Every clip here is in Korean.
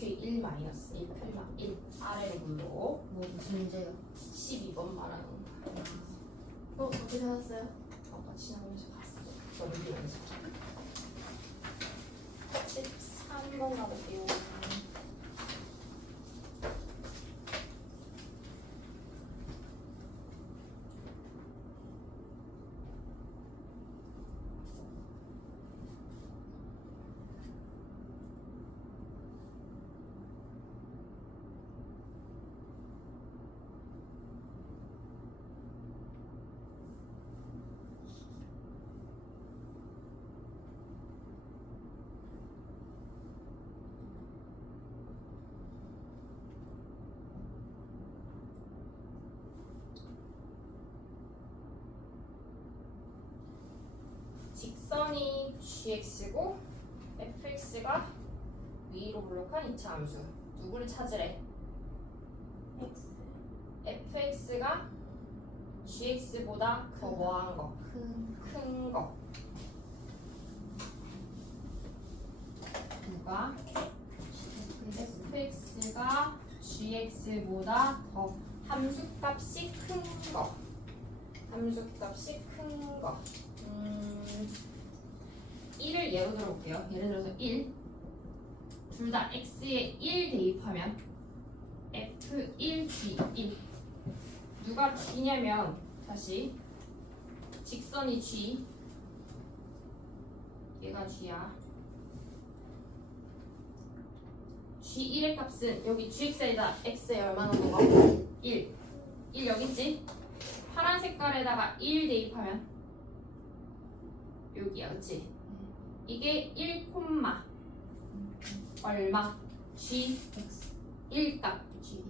오케이 1 마이너스 1 플마 1 아래로 불러. 뭐 무슨 문제요? 12번 말하는 거. 어떻게 찾았어요? 아까 지나가면서 봤어. 넘기면서. 13번 가볼게요. 직선이 gx고 fx가 위로 블록한 이차 함수. 누구를 찾으래? X. fx가 gx보다 더 뭐한 거? 큰 거. 누가? fx가 gx보다 더 함수값이 큰 거. 함수값이 큰 거. 1을 예로 들어볼게요. 예를 들어서 1. 둘 다 x에 1 대입하면 f1, g1. 누가 g냐면 다시 직선이 g. 얘가 g야. g1의 값은 여기 gx에다 x에 얼마나 넣는 거? 1. 1 여기 있지? 파란 색깔에다가 1 대입하면 여기야, 그치? 이게 1, 얼마? g X 1값. G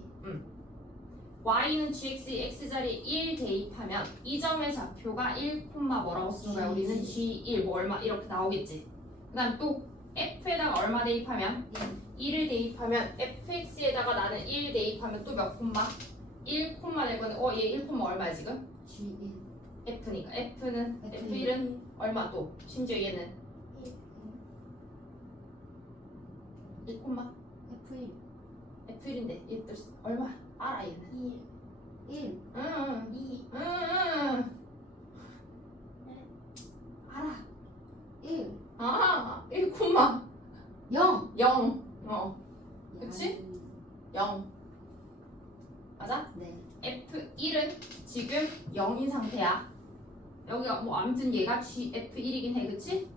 y는 gx에 x자리에 1 대입하면 이 점의 좌표가 1, 뭐라고 쓰는 거야? 우리는 g1 뭐 얼마 이렇게 나오겠지. 그 다음 또 f에다가 얼마 대입하면 1을 대입하면 fx에다가 나는 1 대입하면 또 몇 콤마? 1 콤마 될 건데 얘 1 콤마 얼마야 지금? G1 f니까 f는 F1. f1은 얼마 또? 심지어 얘는 1 콤마 F1 f1인데 얘 또 얼마? 알아 얘는 1 응 2. 알아 1 1 콤마 0 0 그치? 0 맞아? 네 F1은 지금 0인 상태야. 여기가 뭐 아무튼 얘가 F1이긴 해, 그치?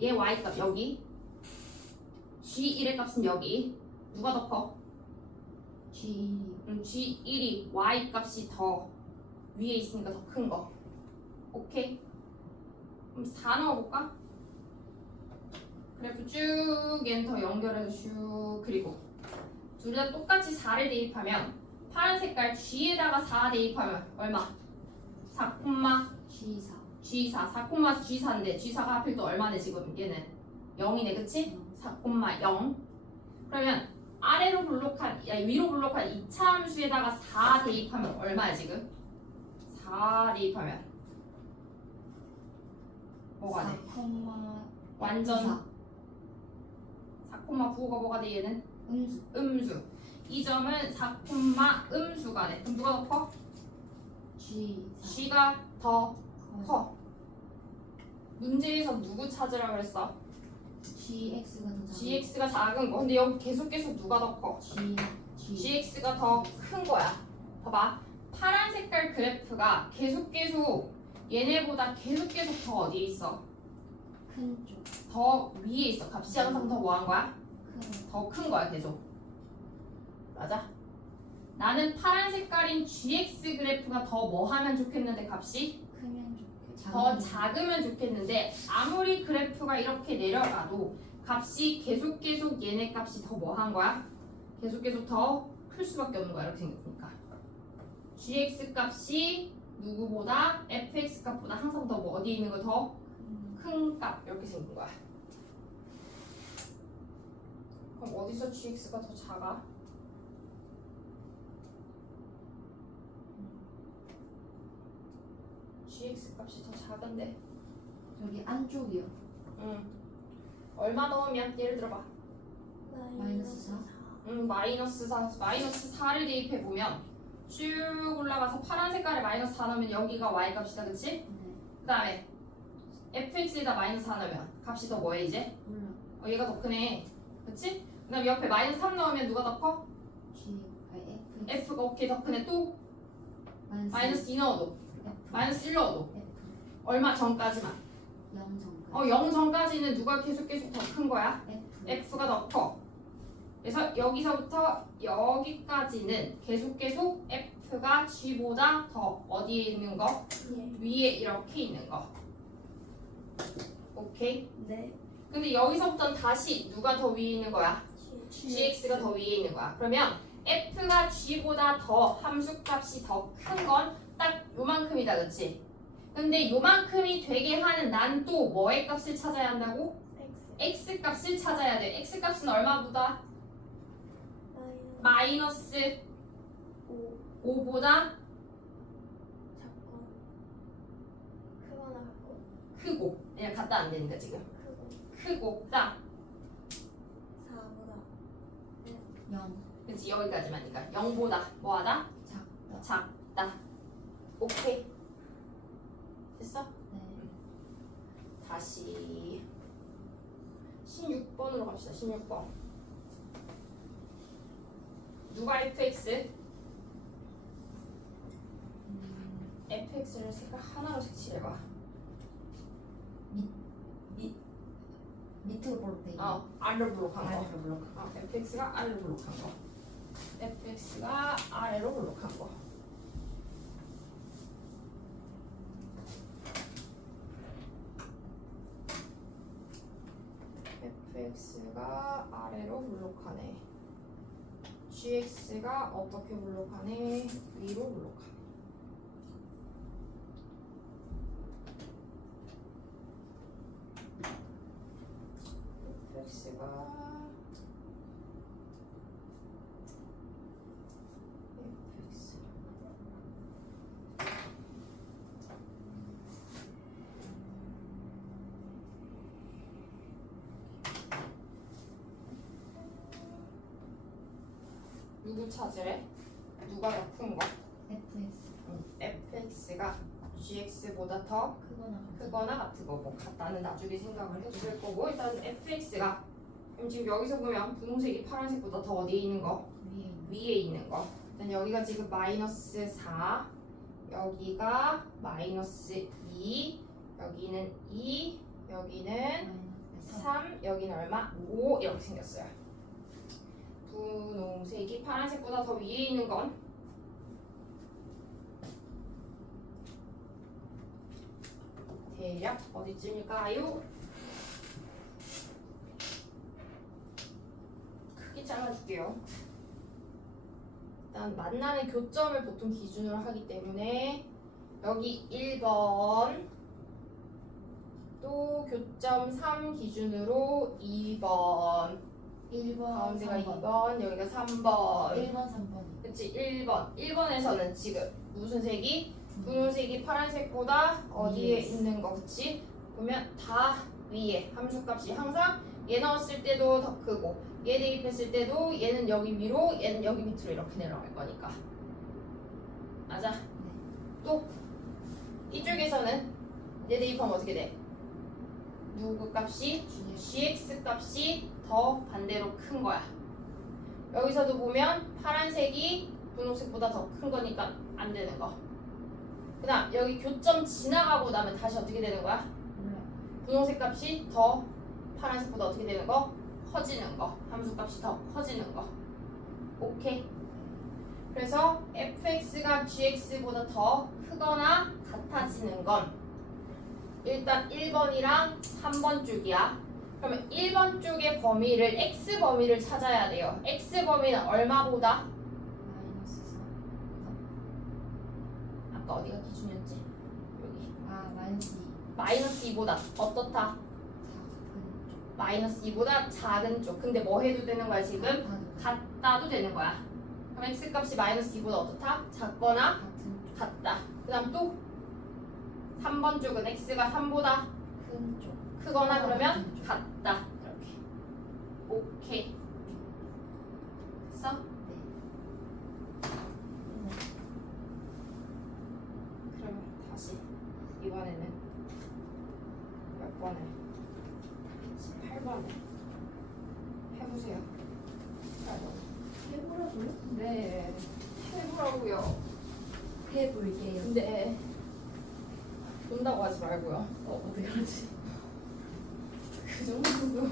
얘 Y값 여기. G1의 값은 여기. 누가 더 커? G G1이 Y값이 더 위에 있으니까 더 큰 거. 오케이? 그럼 4 넣어볼까? 그래프 쭉 얘는 더 연결해서 쭉 그리고 둘 다 똑같이 4를 대입하면 파란 색깔 G에다가 4 대입하면 얼마? 4, G4 G4, 4, G4인데 G4가 하필 또 얼마네 지금 얘는 0이네 그치? 4, 0 그러면 아래로 블록한, 위로 블록한 2차 함수에다가 4 대입하면 얼마야 지금? 4 대입하면 뭐가 돼? 4, 완전 4,9가 뭐가 돼 얘는? 음수 음수. 이 점은 4, 음수가 돼. 그럼 누가 더 커? G4 G가 더 커. 문제에서 누구 찾으라 그랬어? GX가 더 작은 GX가 작은 거. 근데 여기 계속 누가 더 커? GX가 더 큰 거야. 봐봐. 파란 색깔 그래프가 계속 얘네보다 계속 더 어디에 있어? 큰쪽 더 위에 있어. 값이 항상 더 뭐 한 거야? 큰 더 큰 거야 계속. 맞아? 나는 파란 색깔인 GX 그래프가 더 뭐 하면 좋겠는데 값이? 크면 좋게 더 작으면 좋겠는데 아무리 그래프가 이렇게 내려가도 값이 계속 얘네 값이 더 뭐 한 거야? 계속 더 클 수밖에 없는 거야 이렇게 생겼으니까 GX 값이 누구보다 FX 값보다 항상 더 뭐 어디에 있는 거 더 큰 값 이렇게 생긴 거야. 그럼 어디서 GX가 더 작아? GX 값이 더 작은데 저기 안쪽이요 응. 얼마 넣으면 예를 들어봐 마이너스 4. 마이너스 4를 대입해 보면 쭉 올라가서 파란 색깔에 마이너스 4 넣으면 여기가 y 값이다, 그치? 네. 그 다음에 fx에다 마이너스 4 넣으면 값이 더 뭐해 이제? 몰라. 얘가 더 크네, 그치? 그 다음에 옆에 마이너스 3 넣으면 누가 더 커? F. f가 오케이 더 크네. 또 마이너스 2 넣어도 F. 마이너스 1 넣어도 F. 얼마 전까지만 0 전까지. 0 전까지는 누가 계속 더 큰 거야? F. f가 더 커. 그래서 여기서부터 여기까지는 계속 f가 g보다 더 어디에 있는 거? 예. 위에 이렇게 있는 거. 오케이? 네. 근데 여기서부터는 다시 누가 더 위에 있는 거야? gx가 더 위에 있는 거야. 그러면 f가 g보다 더 함수값이 더 큰 건 딱 요만큼이다, 그치? 근데 요만큼이 되게 하는 난 또 뭐의 값을 찾아야 한다고? X. x 값을 찾아야 돼. x 값은 얼마보다? 마이너스 5. 5보다 작고. 크거나 같고. 크고. 그냥 갖다 안 되니까 지금. 크고. 크고 딱. 4보다. 0. 그치, 여기까지만이니까 0보다 뭐하다? 작다. 작다. 오케이. 됐어? 네. 다시 16번으로 갑시다. 16번. 누가 fx? fx를 색깔 하나로 색칠해봐. 밑으로 볼때 아래로 블록한 거. 아래로 블록. fx가 아래로 블록한 거. fx가 아래로 블록한 거. fx가 아래로 블록하네. gx가 어떻게 블록하네? 위로 블록하네. fx가 fx 누구 찾으래? 누가 더 큰 거? FX. fx가 gx보다 더 크거나 같은. 크거나 같은 거고 같다는 나중에 생각을 해도 될 거고 일단 fx가 그럼 지금 여기서 보면 분홍색이 파란색보다 더 어디에 있는 거? 위에 있는. 위에 있는 거. 일단 여기가 지금 마이너스 4 여기가 마이너스 2 여기는 2 여기는 마이너스 3 여기는 얼마? 5 이렇게 생겼어요. 분홍색이 파란색보다 더 위에 있는 건 대략 어디쯤일까요? 크게 잘라줄게요. 일단 만나는 교점을 보통 기준으로 하기 때문에 여기 1번 또 교점 3 기준으로 2번 1번, 가운데가 3번. 2번 여기가 3번 1번, 3번. 그치 1번에서는 지금 무슨 색이? 분홍색이 파란색보다 어디에 위에 있는 거 그치? 그러면 다 위에 함수값이 항상 얘 넣었을 때도 더 크고 얘 대입했을 때도 얘는 여기 위로 얘는 여기 밑으로 이렇게 내려갈 거니까 맞아? 또 이쪽에서는 얘 대입하면 어떻게 돼? 누구 값이? gx 값이 더 반대로 큰 거야. 여기서도 보면 파란색이 분홍색보다 더 큰 거니까 안 되는 거. 그 다음 여기 교점 지나가고 나면 다시 어떻게 되는 거야? 분홍색 값이 더 파란색보다 어떻게 되는 거? 커지는 거. 함수 값이 더 커지는 거. 오케이. 그래서 fx가 gx보다 더 크거나 같아지는 건 일단 1번이랑 3번 쪽이야. 그러면 1번 쪽의 범위를 x 범위를 찾아야 돼요. x 범위는 얼마보다? 마이너스 4. 아까 어디가 기준이었지? 여기. 마이너스 2. 마이너스 2보다 어떻다? 작은 쪽. 마이너스 2보다 작은 쪽. 근데 뭐 해도 되는 거야 지금? 같다도 되는 거야. 그럼 x 값이 마이너스 2보다 어떻다? 작거나 같은 쪽. 같다. 그 다음 또 3번 쪽은 x가 3보다 큰 쪽. 크거나 그러면 같은 쪽. 같다. 이렇게. 오케이. 해봐. 해보세요. 해보라고요? 네. 해보라고요. 해볼게요. 네. 본다고 하지 말고요. 어떻게 하지? 그 정도.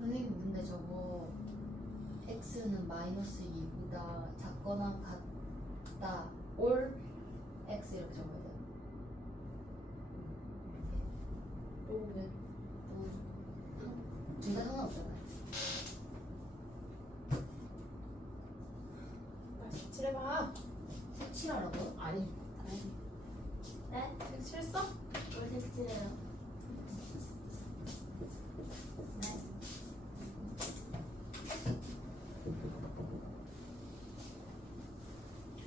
선생님 근데 저거 x는 마이너스 2보다 작거나 같다 or x 이렇게 적어야 돼요. 둘 다 상관없잖아요. 색칠해봐. 색칠하라고요? 아니. 네? 색칠했어? 뭘 색칠해요? 네.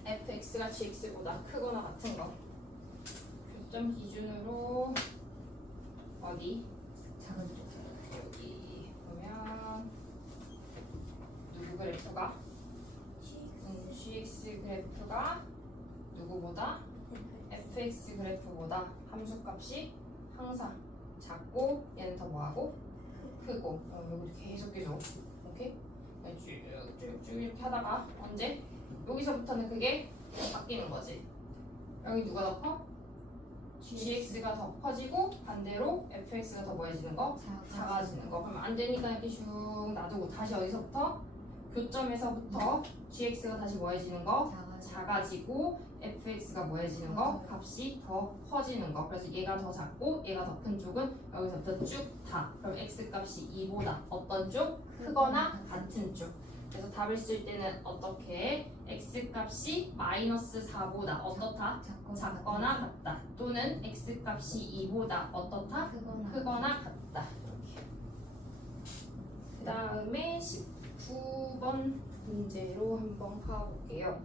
fx가 gx보다 크거나 같은 거. 교점 기준으로 어디? 작은 쪽. 여기 보면 누구 그래프가? gx 그래프가 누구보다? fx 그래프보다 함수값이 항상 작고 얘는 더 뭐하고? 크고. 여기도 계속 오케이? 쭉쭉쭉 이렇게 하다가 언제? 여기서부터는 그게 바뀌는 거지. 여기 누가 더 커? gx가 더 커지고 반대로 fx가 더 뭐해지는 거? 작아지는 거. 그러면 안 되니까 이렇게 쭉 놔두고 다시 어디서부터? 교점에서부터 gx가 다시 뭐해지는 거? 작아지고 fx가 뭐해지는 거? 값이 더 커지는 거. 그래서 얘가 더 작고 얘가 더 큰 쪽은 여기서부터 쭉 다. 그럼 x 값이 2보다 어떤 쪽? 크거나 같은 쪽. 그래서 답을 쓸 때는 어떻게? x 값이 마이너스 4보다 어떻다? 작거나 같다. 또는 x 값이 2보다 어떻다? 크거나 같다. 이렇게. 그 다음에 19번 문제로 한번 가볼게요.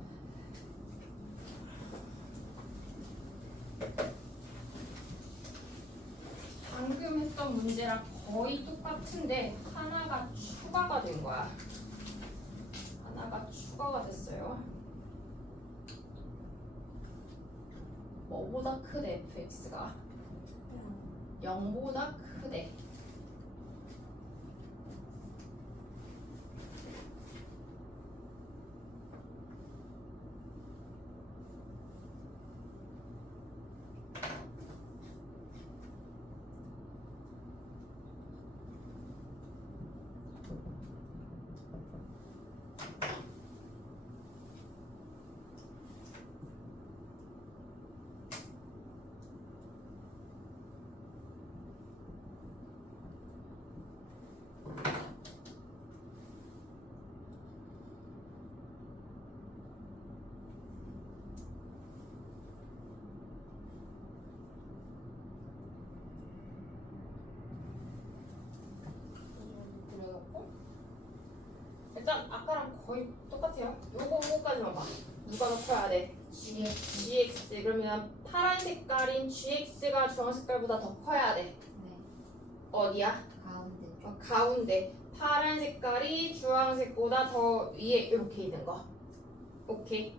방금 했던 문제랑 거의 똑같은데 하나가 추가가 된 거야. 하나가 추가가 됐어요. 뭐보다 크대 fx가? 0보다 크대. 그려놓고 일단 아까랑 거의 똑같아요. 요거까지만 봐. 누가 더 커야 돼? gx. 그러면 파란 색깔인 gx가 주황 색깔보다 더 커야 돼. 네. 어디야? 가운데 쪽. 가운데. 파란 색깔이 주황색보다 더 위에 이렇게 있는 거. 오케이.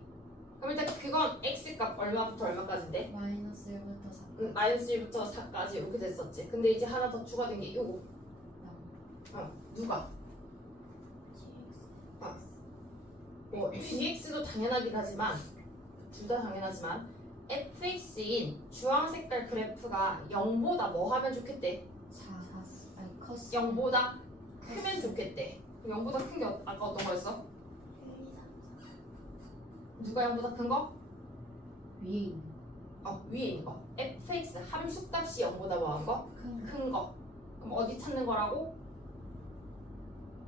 그럼 일단 그건 x값 얼마부터 얼마까지인데? 마이너스 1부터 4. 마이너스 1부터 4까지 이렇게 됐었지. 근데 이제 하나 더 추가된 게 요거. 누가? 뭐 gx도 당연하긴 하지만 둘 다 당연하지만 fx인 주황색깔 그래프가 0보다 뭐 하면 좋겠대? 4. 아니 커스. 0보다 크면 좋겠대. 그럼 0보다 큰 게 아까 어떤 거였어? 누가 0보다 큰 거? 위에 있는 위에 있는 거. fx 함수값이 0보다 뭐한 거? 큰 큰 거. 그럼 어디 찾는 거라고?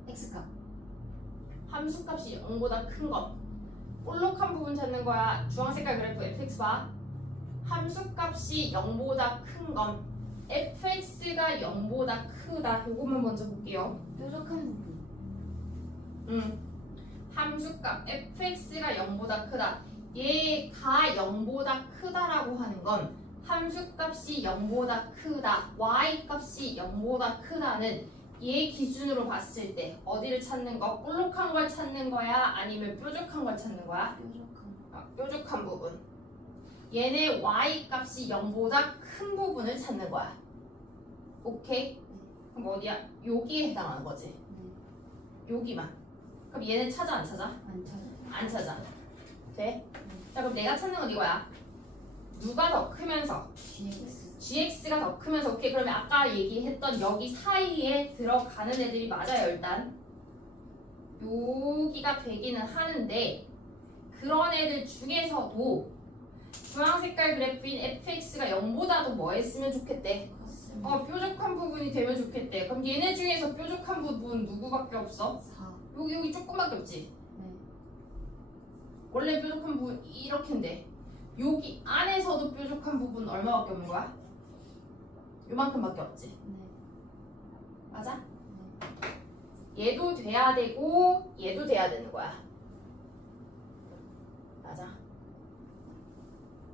X값. 함수값이 0보다 큰 것. 볼록한 부분 찾는 거야. 주황색깔 그래프 fx 봐. 함수값이 0보다 큰 건 fx가 0보다 크다. 요것만 먼저 볼게요. 뾰족한 부분. 함수값 fx가 0보다 크다. 얘가 0보다 크다라고 하는 건 함수값이 0보다 크다. y값이 0보다 크다는 얘 기준으로 봤을 때 어디를 찾는 거? 볼록한 걸 찾는 거야? 아니면 뾰족한 걸 찾는 거야? 뾰족한. 뾰족한 부분. 얘네 y값이 0보다 큰 부분을 찾는 거야. 오케이? 그럼 어디야? 여기에 해당하는 거지. 네. 여기만. 그럼 얘네 찾아 안 찾아? 안 찾아. 안 찾아. 돼? 자 그럼 내가 찾는 건 이거야. 누가 더 크면서 GX. gx가 더 크면서 오케이 그러면 아까 얘기했던 여기 사이에 들어가는 애들이 맞아요 일단. 여기가 되기는 하는데 그런 애들 중에서도 주황색깔 그래프인 fx가 0보다도 뭐 했으면 좋겠대? 커스. 뾰족한 부분이 되면 좋겠대. 그럼 얘네 중에서 뾰족한 부분 누구밖에 없어? 4. 여기 조금밖에 없지. 네. 원래 뾰족한 부분 이렇게인데 여기 안에서도 뾰족한 부분 얼마밖에 없는 거야? 요만큼밖에 없지. 네. 맞아? 얘도 돼야 되고 얘도 돼야 되는 거야. 맞아.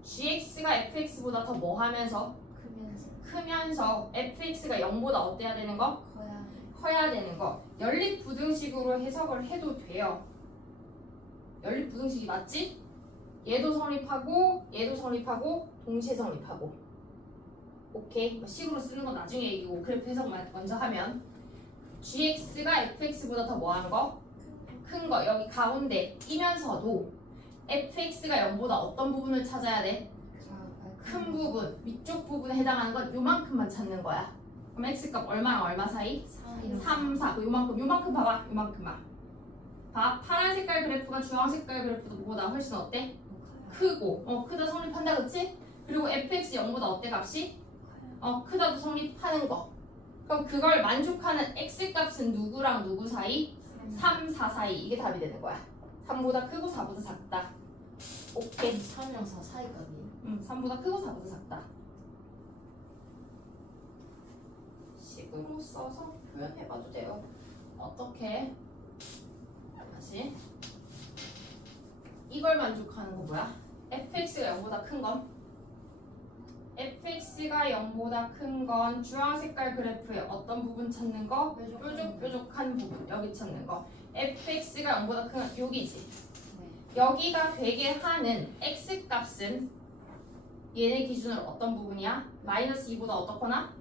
gx가 fx보다 더 뭐 하면서? 크면서 크면서 fx가 0보다 어때야 되는 거? 커야. 커야 되는 거. 연립부등식으로 해석을 해도 돼요. 연립부등식이 맞지? 얘도 성립하고 얘도 성립하고 동시에 성립하고. 오케이. 식으로 쓰는 건 나중에 얘기고 그래프 해석만 먼저 하면 gx가 fx보다 더 뭐하는 거? 큰 거. 여기 가운데 이면서도 fx가 0보다 어떤 부분을 찾아야 돼? 큰 부분, 위쪽 부분에 해당하는 건 요만큼만 찾는 거야. 그럼 x값 얼마랑 얼마 사이? 3, 4. 요만큼 봐봐. 요만큼만. 봐. 파란 색깔 그래프가 주황 색깔 그래프보다 훨씬 어때? 크고. 크다 성립한다 그치? 그리고 fx 0보다 어때 값이? 크다도 성립하는 거. 그럼 그걸 만족하는 x값은 누구랑 누구 사이? 3, 4 사이. 이게 답이 되는 거야. 3보다 크고 4보다 작다. 오케이. 3이랑 4 사이값이. 3보다 크고 4보다 작다. 식으로 써서 표현해봐도 돼요. 어떻게? 다시. 이걸 만족하는 거 뭐야? fx가 0보다 큰 건? fx가 0보다 큰 건 주황 색깔 그래프의 어떤 부분 찾는 거? 뾰족한 부분. 여기 찾는 거. fx가 0보다 큰 건 여기지. 네. 여기가 되게 하는 x값은 얘네 기준으로 어떤 부분이야? 마이너스 2보다 어떻거나?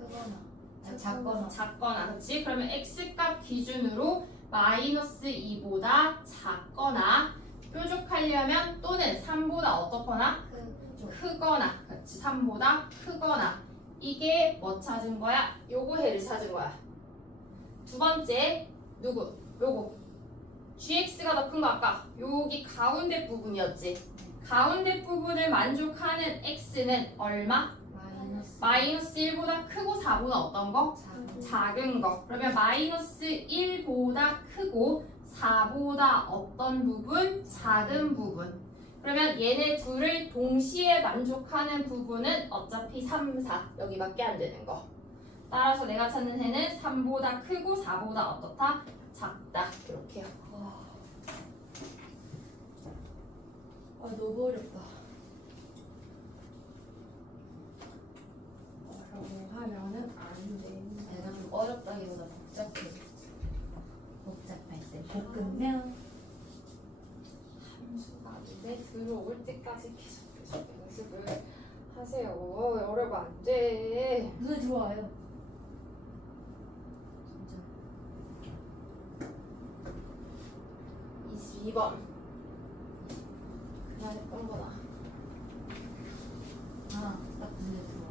크거나. 작거나. 작거나. 그렇지? 그러면 x값 기준으로 마이너스 2보다 작거나 뾰족하려면 또는 3보다 어떻거나? 크거나. 그렇지. 3보다 크거나. 이게 뭐 찾은 거야? 요거 해를 찾은 거야. 두 번째 누구? 요거 gx가 더 큰 거 아까 여기 가운데 부분이었지. 가운데 부분을 만족하는 x는 얼마? 마이너스 1보다 크고 4보다 어떤 거? 작은 거. 그러면 마이너스 1보다 크고 4보다 어떤 부분? 작은 부분. 그러면 얘네 둘을 동시에 만족하는 부분은 어차피 3, 4 여기밖에 안 되는 거. 따라서 내가 찾는 해는 3보다 크고 4보다 어떻다? 작다. 이렇게요. 너무 어렵다. 어려워 하면은 안 돼. 내가 좀 어렵다기보다 복잡해. 복잡할 때 볶으면 때까지 계속 연습을 하세요. 어려워 안 돼. 눈에 들어와요. 진짜. 22번. 그냥 했던 거다. 아, 딱 눈에 들어와.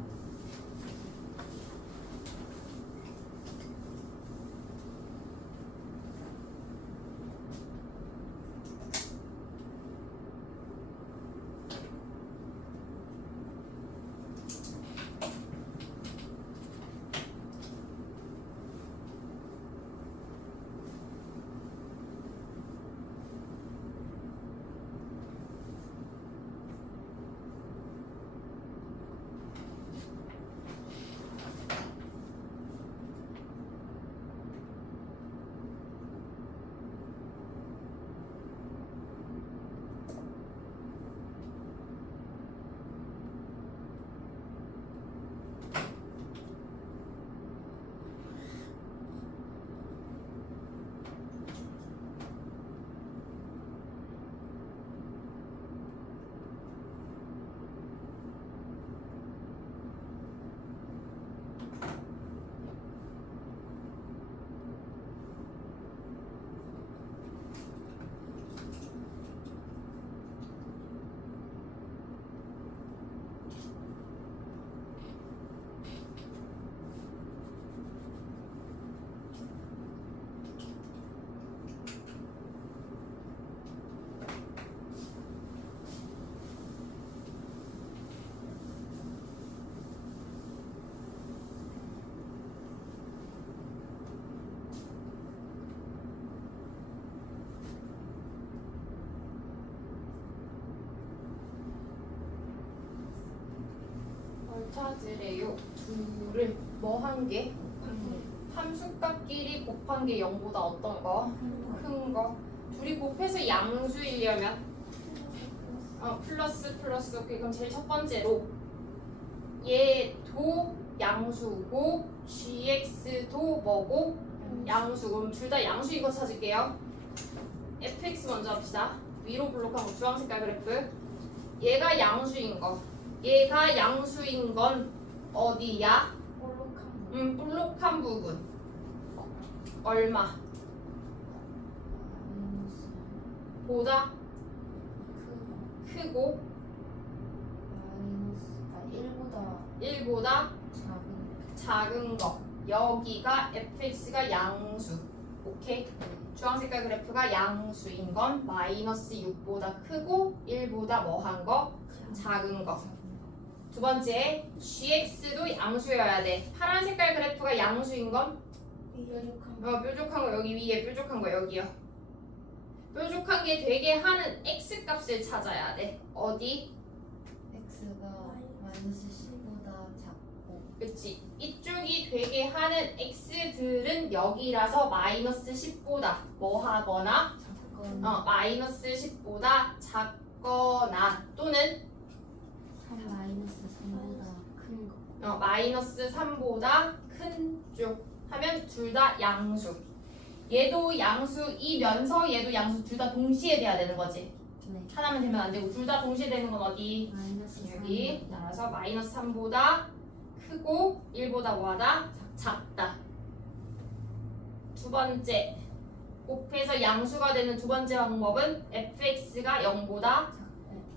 뭘 찾으래요? 둘을 뭐 한 개? 함수값끼리 곱한 게 0보다 어떤 거? 큰 거. 둘이 곱해서 양수이려면 플러스 오케이. 그럼 제일 첫 번째로 얘도 양수고 gx도 뭐고? 양수. 그럼 둘 다 양수인 거 찾을게요. fx 먼저 합시다. 위로 블록한 거 주황 색깔 그래프. 얘가 양수인 거. 얘가 양수인 건 어디야? 볼록한 거. 볼록한 부분. 얼마? 마이너스 보다 크 크고 마이너스 1보다 1보다 작은 작은 거. 여기가 fx가 양수. 오케이? 주황 색깔 그래프가 양수인 건 마이너스 6보다 크고 1보다 뭐한 거? 작은 거. 두 번째, gx도 양수여야 돼. 파란 색깔 그래프가 양수인 건 뾰족한 거. 뾰족한 거 여기 위에 뾰족한 거 여기요. 뾰족한 게 되게 하는 x 값을 찾아야 돼. 어디? x가 마이너스 10보다 작고 그치? 이쪽이 되게 하는 x들은 여기라서 마이너스 10보다 뭐 하거나 작거나 마이너스 10보다 작거나 또는 3 마이너스 3보다 큰 거. 마이너스 3보다 큰 쪽 하면 둘 다 양수. 얘도 양수이면서 얘도 양수. 둘 다 동시에 돼야 되는 거지. 네. 하나만 되면 안 되고 둘 다 동시에 되는 건 어디? 마이너스 여기. 3보다 따라서 마이너스 3보다 크고 1보다 뭐하다? 작다. 두 번째, 곱해서 양수가 되는 두 번째 방법은 fx가 0보다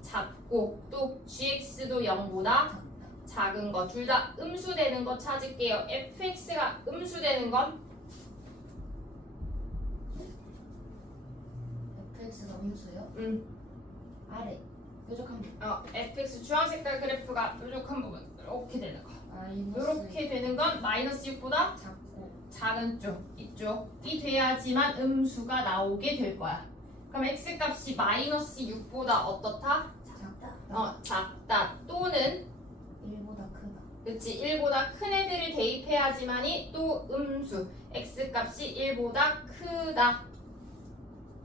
작고 또 gx도 0보다 작은 거. 둘 다 음수되는 거 찾을게요. fx가 음수되는 건 fx가 음수요? 아래 뾰족한 거. fx 주황 색깔 그래프가 뾰족한 부분 이렇게 되는 거. 마이너스 이렇게 되는 건 마이너스 6보다 작고 작은 쪽, 이쪽이 돼야지만 음수가 나오게 될 거야. 그럼 x 값이 마이너스 6보다 어떻다? 작다. 작다. 또는 1보다 크다. 그치 1보다 큰 애들을 대입해야지만이 또 음수. x 값이 1보다 크다.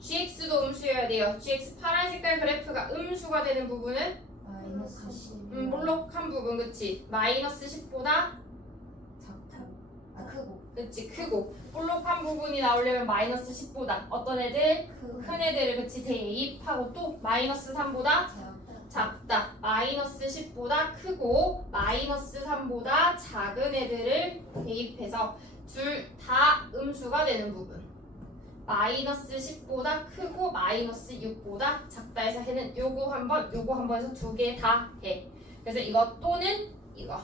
gx도 음수여야 돼요. gx 파란 색깔 그래프가 음수가 되는 부분은 마이너스 10 볼록한 부분. 그치 마이너스 10보다 작고 크고 그치 크고 볼록한 부분이 나오려면 마이너스 10보다 어떤 애들? 크고 큰 애들을 그치 대입하고 또 마이너스 3보다 작고 작다. 마이너스 10보다 크고 마이너스 3보다 작은 애들을 대입해서 둘 다 음수가 되는 부분. 마이너스 10보다 크고 마이너스 6보다 작다 해서 해는 요거 한 번 해서 두 개 다 해. 그래서 이거 또는 이거